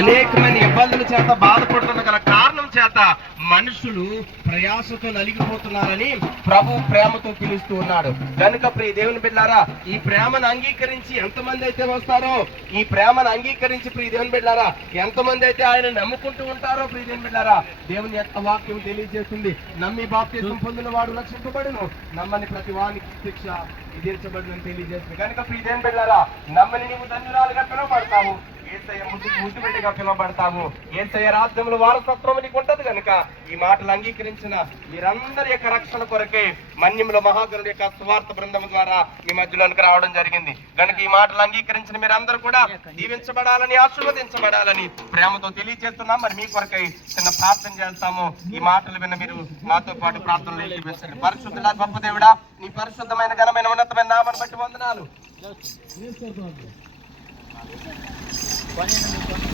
అనేకమైన ఇబ్బందుల చేత బాధపడుతున్న గల కారణం చేత మనుషులు ప్రయాసతో నలిగిపోతున్నారని ప్రభు ప్రేమతో పిలుస్తూ ఉన్నాడు. కనుక ప్రియ దేవుని బిడ్డలారా, ఈ ప్రేమను అంగీకరించి ఎంతమంది అయితే వస్తారో, ఈ ప్రేమను అంగీకరించి ప్రియ దేవుని బిడ్డలారా ఎంతమంది అయితే ఆయన నమ్ముకుంటూ ఉంటారో, ప్రియ దేవుని బిడ్డలారా దేవుని యొక్క వాక్యం తెలియజేస్తుంది, నమ్మి బాప్తిసం పొందిన వాడు రక్షింపబడును, నమ్మని ప్రతి వానికి శిక్ష విధించబడును తెలియజేస్తుంది. కనుక ప్రియ దేవుని బిడ్డలారా, నమ్మని నీవు ధన్యురాలుగా పిలువబడతావు, యేసయ్య ముద్దుబిడ్డగా పిలువబడతాము, యేసయ్య రాజ్యములు వారసత్వం నీకు ఉంటది. కనుక ఈ మాటలు అంగీకరించిన మీరందరి యొక్క రక్షణ కొరకే మన్యముల మహాగణుడి యొక్క స్వార్థ బృందం ద్వారా మీ మధ్యలోనికి రావడం జరిగింది. కనుక ఈ మాటలు అంగీకరించిన మీరందరూ కూడా దీవించబడాలని, ఆశీర్వదించబడాలని ప్రేమతో తెలియజేస్తున్నాం. మరి మీ కొరకై చిన్న ప్రార్థన చేస్తాము. ఈ మాటలు విన్న మీరు నాతో పాటు ప్రార్థనలు ఏకీభవించండి. పరిశుద్ధుడా, గొప్ప దేవుడా, నీ పరిశుద్ధమైన ఘనమైన ఉన్నతమైన నామాన్ని బట్టి వందనాలు.